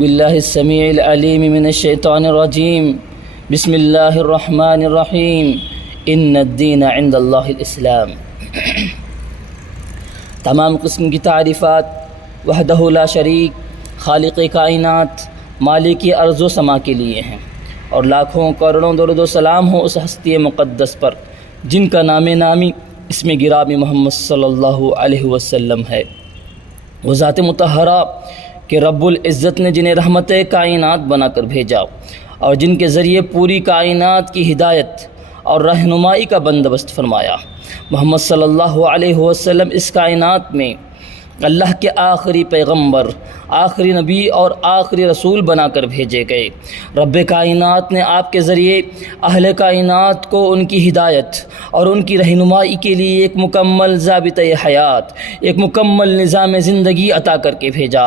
بالله السميع العليم من الشيطان الرجيم بسم الله الرحمن الرحيم ان الدين عند اللہ الاسلام۔ تمام قسم کی تعریفات وحدہ لا شریک خالق کائنات مالک ارض و سما کے لیے ہیں، اور لاکھوں کروڑوں درود و سلام ہو اس ہستی مقدس پر جن کا نام نامی اسم گرامی محمد صلی اللہ علیہ وسلم ہے۔ وہ ذات مطہرہ کہ رب العزت نے جنہیں رحمت کائنات بنا کر بھیجا اور جن کے ذریعے پوری کائنات کی ہدایت اور رہنمائی کا بندوبست فرمایا۔ محمد صلی اللہ علیہ وسلم اس کائنات میں اللہ کے آخری پیغمبر، آخری نبی اور آخری رسول بنا کر بھیجے گئے۔ رب کائنات نے آپ کے ذریعے اہل کائنات کو ان کی ہدایت اور ان کی رہنمائی کے لیے ایک مکمل ضابطۂ حیات، ایک مکمل نظام زندگی عطا کر کے بھیجا۔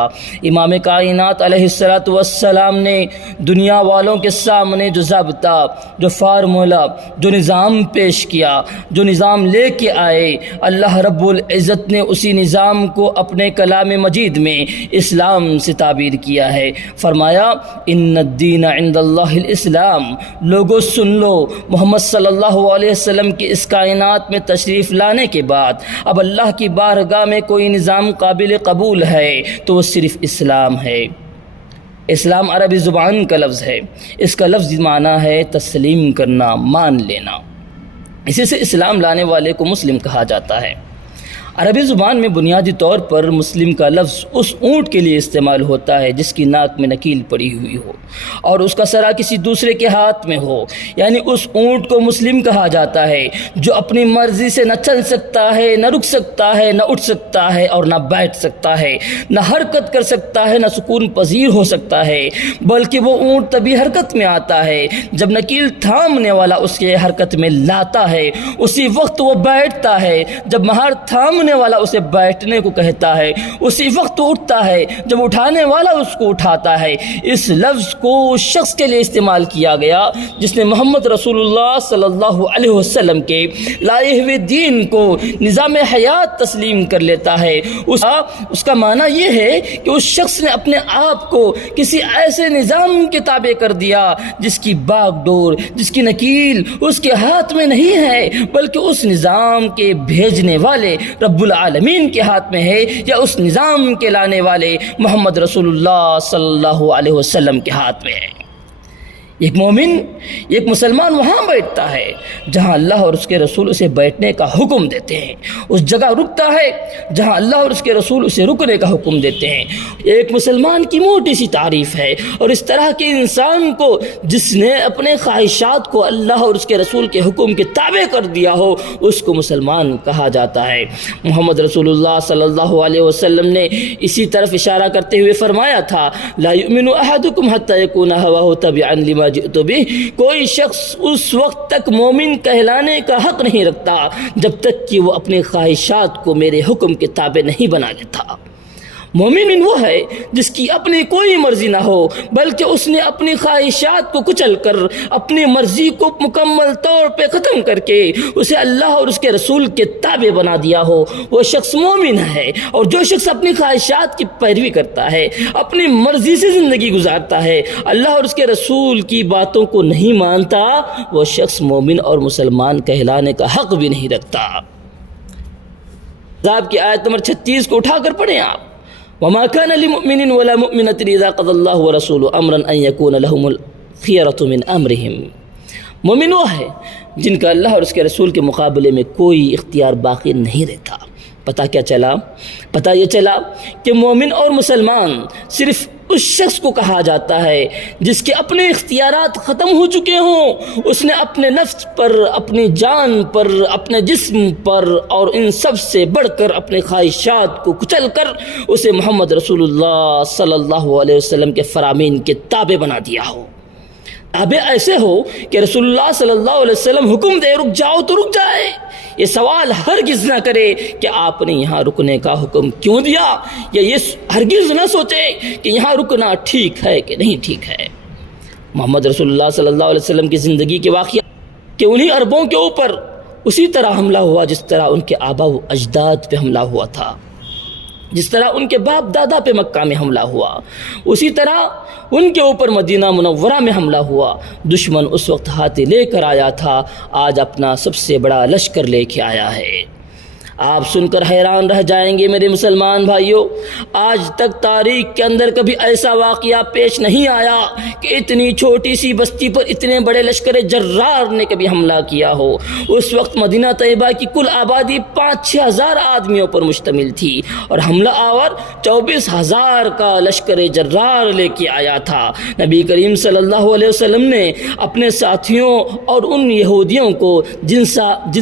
امام کائنات علیہ السلام نے دنیا والوں کے سامنے جو ضابطہ، جو فارمولہ، جو نظام پیش کیا، جو نظام لے کے آئے، اللہ رب العزت نے اسی نظام کو اپنے کلام مجید میں اسلام سے تعبیر کیا ہے۔ فرمایا ان الدین عند اللہ الاسلام۔ لوگوں سن لو، محمد صلی اللہ علیہ وسلم کی اس کائنات میں تشریف لانے کے بعد اب اللہ کی بارگاہ میں کوئی نظام قابل قبول ہے تو وہ صرف اسلام ہے۔ اسلام عربی زبان کا لفظ ہے، اس کا لفظ معنی ہے تسلیم کرنا، مان لینا۔ اسی سے اسلام لانے والے کو مسلم کہا جاتا ہے۔ عربی زبان میں بنیادی طور پر مسلم کا لفظ اس اونٹ کے لیے استعمال ہوتا ہے جس کی ناک میں نکیل پڑی ہوئی ہو اور اس کا سرا کسی دوسرے کے ہاتھ میں ہو، یعنی اس اونٹ کو مسلم کہا جاتا ہے جو اپنی مرضی سے نہ چل سکتا ہے، نہ رک سکتا ہے، نہ اٹھ سکتا ہے اور نہ بیٹھ سکتا ہے، نہ حرکت کر سکتا ہے، نہ سکون پذیر ہو سکتا ہے، بلکہ وہ اونٹ تبھی حرکت میں آتا ہے جب نکیل تھامنے والا اس کے حرکت میں لاتا ہے، اسی وقت وہ بیٹھتا ہے جب مہار تھامنے والا اسے بیٹھنے کو کہتا ہے، اسی وقت وہ اٹھتا ہے جب اٹھانے والا اس کو اٹھاتا ہے۔ اس لفظ کو اس شخص کے لیے استعمال کیا گیا جس نے محمد رسول اللہ صلی اللہ علیہ وسلم کے لائے ہوئے دین کو نظام حیات تسلیم کر لیتا ہے۔ اس کا معنی یہ ہے کہ اس شخص نے اپنے آپ کو کسی ایسے نظام کے تابع کر دیا جس کی باغ ڈور، جس کی نکیل اس کے ہاتھ میں نہیں ہے، بلکہ اس نظام کے بھیجنے والے رب العالمین کے ہاتھ میں ہے، یا اس نظام کے لانے والے محمد رسول اللہ صلی اللہ علیہ وسلم کے ہاتھ میں ہے۔ ایک مومن، ایک مسلمان وہاں بیٹھتا ہے جہاں اللہ اور اس کے رسول اسے بیٹھنے کا حکم دیتے ہیں، اس جگہ رکتا ہے جہاں اللہ اور اس کے رسول اسے رکنے کا حکم دیتے ہیں۔ ایک مسلمان کی موٹی سی تعریف ہے، اور اس طرح کے انسان کو جس نے اپنے خواہشات کو اللہ اور اس کے رسول کے حکم کے تابع کر دیا ہو اس کو مسلمان کہا جاتا ہے۔ محمد رسول اللہ صلی اللہ علیہ وسلم نے اسی طرف اشارہ کرتے ہوئے فرمایا تھا لا یؤمن احدکم حتی یکون ہواہ تبعا لما جئت بہ۔ کوئی شخص اس وقت تک مومن کہلانے کا حق نہیں رکھتا جب تک کہ وہ اپنے خواہشات کو میرے حکم کے تابع نہیں بنا لیتا۔ مومن وہ ہے جس کی اپنی کوئی مرضی نہ ہو، بلکہ اس نے اپنی خواہشات کو کچل کر اپنی مرضی کو مکمل طور پہ ختم کر کے اسے اللہ اور اس کے رسول کے تابع بنا دیا ہو، وہ شخص مومن ہے۔ اور جو شخص اپنی خواہشات کی پیروی کرتا ہے، اپنی مرضی سے زندگی گزارتا ہے، اللہ اور اس کے رسول کی باتوں کو نہیں مانتا، وہ شخص مومن اور مسلمان کہلانے کا حق بھی نہیں رکھتا۔ احزاب کی آیت نمبر 36 کو اٹھا کر پڑھیں آپ۔ وما كان لمؤمن ولا مؤمنة إذا قضى الله ورسوله أمرا أن يكون لهم الخيرة من أمرهم۔ مومن وہ ہے جن کا اللہ اور اس کے رسول کے مقابلے میں کوئی اختیار باقی نہیں رہتا۔ پتہ کیا چلا؟ پتہ یہ چلا کہ مومن اور مسلمان صرف اس شخص کو کہا جاتا ہے جس کے اپنے اختیارات ختم ہو چکے ہوں، اس نے اپنے نفس پر، اپنی جان پر، اپنے جسم پر اور ان سب سے بڑھ کر اپنے خواہشات کو کچل کر اسے محمد رسول اللہ صلی اللہ علیہ وسلم کے فرامین کے تابع بنا دیا ہو۔ تابع ایسے ہو کہ رسول اللہ صلی اللہ علیہ وسلم حکم دے رک جاؤ تو رک جائے، یہ سوال ہرگز نہ کرے کہ آپ نے یہاں رکنے کا حکم کیوں دیا، یا یہ ہرگز نہ سوچے کہ یہاں رکنا ٹھیک ہے کہ نہیں ٹھیک ہے۔ محمد رسول اللہ صلی اللہ علیہ وسلم کی زندگی کے واقعات کہ انہی عربوں کے اوپر اسی طرح حملہ ہوا جس طرح ان کے آبا و اجداد پہ حملہ ہوا تھا۔ جس طرح ان کے باپ دادا پہ مکہ میں حملہ ہوا، اسی طرح ان کے اوپر مدینہ منورہ میں حملہ ہوا۔ دشمن اس وقت ہاتھ لے کر آیا تھا، آج اپنا سب سے بڑا لشکر لے کے آیا ہے۔ آپ سن کر حیران رہ جائیں گے میرے مسلمان بھائیوں، آج تک تاریخ کے اندر کبھی ایسا واقعہ پیش نہیں آیا کہ اتنی چھوٹی سی بستی پر اتنے بڑے لشکر جرار نے کبھی حملہ کیا ہو۔ اس وقت مدینہ طیبہ کی کل آبادی 5-6 ہزار آدمیوں پر مشتمل تھی اور حملہ آور 24,000 کا لشکر جرار لے کے آیا تھا۔ نبی کریم صلی اللہ علیہ وسلم نے اپنے ساتھیوں اور ان یہودیوں کو جن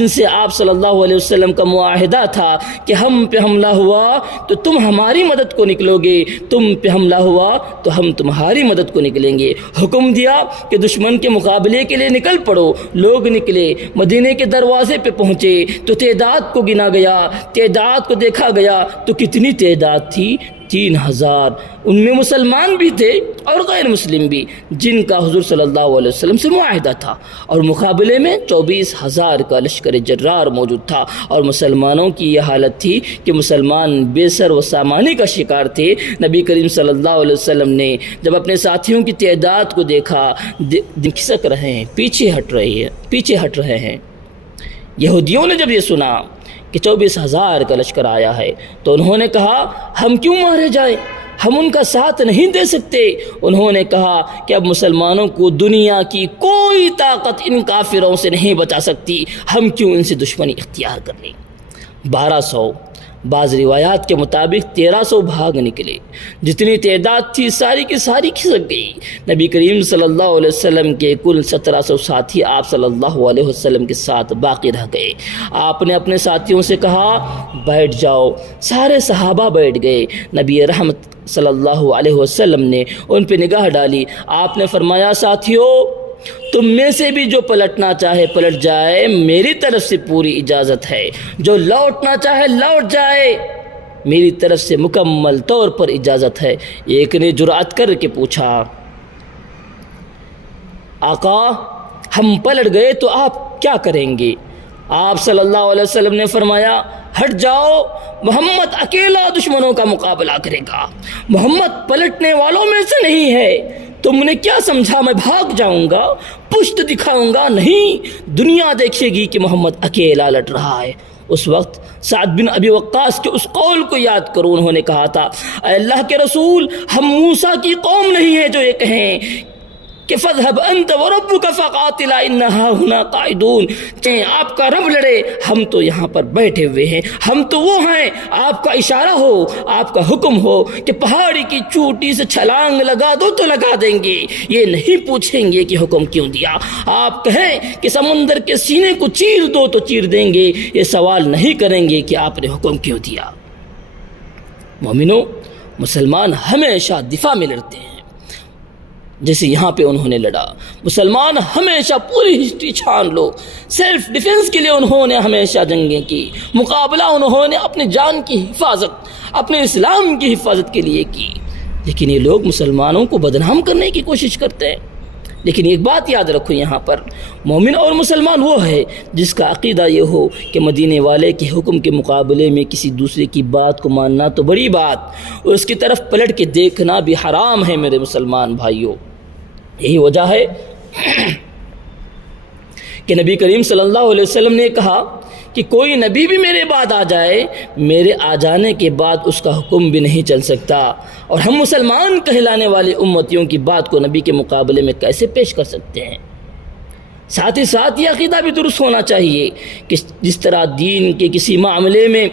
سے آپ صلی اللہ علیہ وسلم کا معاہدہ تھا کہ ہم پہ حملہ ہوا تو تم ہماری مدد کو نکلو گے، تم پہ حملہ ہوا تو ہم تمہاری مدد کو نکلیں گے۔ حکم دیا کہ دشمن کے مقابلے کے لیے نکل پڑو۔ لوگ نکلے، مدینے کے دروازے پہ پہنچے تو تعداد کو گنا گیا، تعداد کو دیکھا گیا تو کتنی تعداد تھی؟ 3,000۔ ان میں مسلمان بھی تھے اور غیر مسلم بھی، جن کا حضور صلی اللہ علیہ وسلم سے معاہدہ تھا، اور مقابلے میں 24,000 کا لشکر جرار موجود تھا۔ اور مسلمانوں کی یہ حالت تھی کہ مسلمان بے سر و سامانی کا شکار تھے۔ نبی کریم صلی اللہ علیہ وسلم نے جب اپنے ساتھیوں کی تعداد کو دیکھا، کھسک رہے ہیں، پیچھے ہٹ رہے ہیں۔ یہودیوں نے جب یہ سنا کہ 24,000 کا لشکر آیا ہے تو انہوں نے کہا ہم کیوں مارے جائیں، ہم ان کا ساتھ نہیں دے سکتے۔ انہوں نے کہا کہ اب مسلمانوں کو دنیا کی کوئی طاقت ان کافروں سے نہیں بچا سکتی، ہم کیوں ان سے دشمنی اختیار کر لیں۔ 1200، بعض روایات کے مطابق 1300 بھاگ نکلے۔ جتنی تعداد تھی ساری کی ساری کھسک گئی۔ نبی کریم صلی اللہ علیہ وسلم کے کل 1700 ساتھی آپ صلی اللہ علیہ وسلم کے ساتھ باقی رہ گئے۔ آپ نے اپنے ساتھیوں سے کہا بیٹھ جاؤ۔ سارے صحابہ بیٹھ گئے۔ نبی رحمت صلی اللہ علیہ وسلم نے ان پہ نگاہ ڈالی۔ آپ نے فرمایا ساتھیو، تم میں سے بھی جو پلٹنا چاہے پلٹ جائے، میری طرف سے پوری اجازت ہے۔ جو لوٹنا چاہے لوٹ جائے، میری طرف سے مکمل طور پر اجازت ہے۔ ایک نے جرأت کر کے پوچھا آقا ہم پلٹ گئے تو آپ کیا کریں گے؟ آپ صلی اللہ علیہ وسلم نے فرمایا ہٹ جاؤ، محمد اکیلا دشمنوں کا مقابلہ کرے گا، محمد پلٹنے والوں میں سے نہیں ہے۔ تم نے کیا سمجھا میں بھاگ جاؤں گا، پشت دکھاؤں گا؟ نہیں، دنیا دیکھے گی کہ محمد اکیلا لٹ رہا ہے۔ اس وقت سعد بن ابی وقاص کے اس قول کو یاد کرو، انہوں نے کہا تھا اے اللہ کے رسول، ہم موسیٰ کی قوم نہیں ہے جو یہ کہیں کہ فَاذْهَبْ أَنْتَ وَرَبُّكَ فَقَاتِلَا إِنَّا هَاهُنَا قَاعِدُونَ، چاہے آپ کا رب لڑے، ہم تو یہاں پر بیٹھے ہوئے ہیں، ہم تو وہ ہیں۔ آپ کا اشارہ ہو، آپ کا حکم ہو کہ پہاڑی کی چوٹی سے چھلانگ لگا دو تو لگا دیں گے، یہ نہیں پوچھیں گے کہ حکم کیوں دیا۔ آپ کہیں کہ سمندر کے سینے کو چیر دو تو چیر دیں گے، یہ سوال نہیں کریں گے کہ آپ نے حکم کیوں دیا۔ مومنو، مسلمان ہمیشہ دفاع میں لڑتے ہیں، جیسے یہاں پہ انہوں نے لڑا۔ مسلمان ہمیشہ پوری ہسٹری چھان لو، سیلف ڈیفنس کے لیے انہوں نے ہمیشہ جنگیں کی، مقابلہ انہوں نے اپنی جان کی حفاظت، اپنے اسلام کی حفاظت کے لیے کی۔ لیکن یہ لوگ مسلمانوں کو بدنام کرنے کی کوشش کرتے ہیں۔ لیکن ایک بات یاد رکھو، یہاں پر مومن اور مسلمان وہ ہے جس کا عقیدہ یہ ہو کہ مدینے والے کے حکم کے مقابلے میں کسی دوسرے کی بات کو ماننا تو بڑی بات، اس کی طرف پلٹ کے دیکھنا بھی حرام ہے میرے مسلمان بھائیوں۔ یہی وجہ ہے کہ نبی کریم صلی اللہ علیہ وسلم نے کہا کہ کوئی نبی بھی میرے بعد آ جائے، میرے آ جانے کے بعد اس کا حکم بھی نہیں چل سکتا، اور ہم مسلمان کہلانے والے امتیوں کی بات کو نبی کے مقابلے میں کیسے پیش کر سکتے ہیں؟ ساتھ ہی ساتھ یہ عقیدہ بھی درست ہونا چاہیے کہ جس طرح دین کے کسی معاملے میں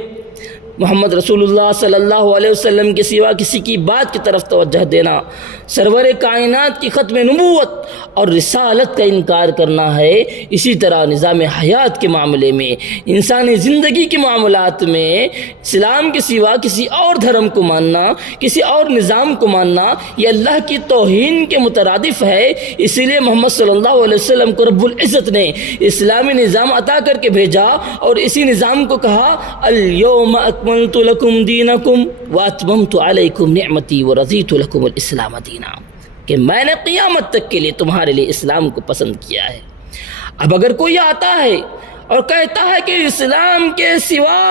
محمد رسول اللہ صلی اللہ علیہ وسلم کے سوا کسی کی بات کی طرف توجہ دینا، سرور کائنات کی ختم نبوت اور رسالت کا انکار کرنا ہے، اسی طرح نظام حیات کے معاملے میں، انسانی زندگی کے معاملات میں اسلام کے سوا کسی اور دھرم کو ماننا، کسی اور نظام کو ماننا، یہ اللہ کی توہین کے مترادف ہے۔ اسی لیے محمد صلی اللہ علیہ وسلم کو رب العزت نے اسلامی نظام عطا کر کے بھیجا، اور اسی نظام کو کہا الیوم اکملت لکم دینکم واتممت علیکم نعمتی ورضیت لکم الاسلام دینا، کہ میں نے قیامت تک کے لیے تمہارے لیے اسلام کو پسند کیا ہے۔ اب اگر کوئی آتا ہے اور کہتا ہے کہ اسلام کے سوا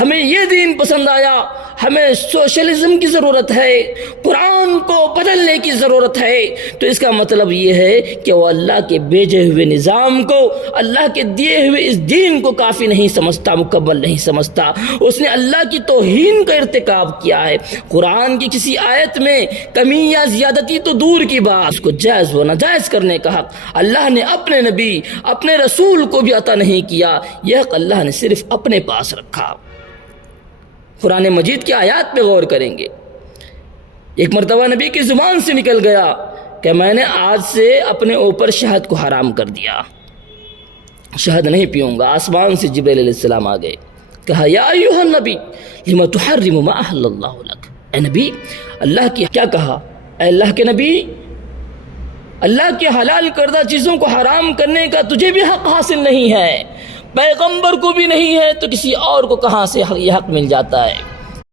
ہمیں یہ دین پسند آیا، ہمیں سوشلزم کی ضرورت ہے، قرآن کو بدلنے کی ضرورت ہے، تو اس کا مطلب یہ ہے کہ وہ اللہ کے بھیجے ہوئے نظام کو، اللہ کے دیے ہوئے اس دین کو کافی نہیں سمجھتا، مکمل نہیں سمجھتا، اس نے اللہ کی توہین کا ارتکاب کیا ہے۔ قرآن کی کسی آیت میں کمی یا زیادتی تو دور کی بات، اس کو جائز و ناجائز کرنے کا حق اللہ نے اپنے نبی، اپنے رسول کو بھی عطا نہیں کیا، یہ حق اللہ نے صرف اپنے پاس رکھا۔ قرآن مجید کی آیات پہ غور کریں گے۔ ایک مرتبہ نبی کی زبان سے نکل گیا کہ میں نے آج سے اپنے اوپر شہد کو حرام کر دیا، شہد نہیں پیوں گا۔ آسمان سے جبریل علیہ السلام آ گئے، کہا یا ایھا النبی لما تحرم ما احل اللہ لک، اے نبی اللہ کی کیا کہا، اے اللہ کے نبی اللہ کے حلال کردہ چیزوں کو حرام کرنے کا تجھے بھی حق حاصل نہیں ہے، پیغمبر کو بھی نہیں ہے، تو کسی اور کو کہاں سے یہ حق مل جاتا ہے؟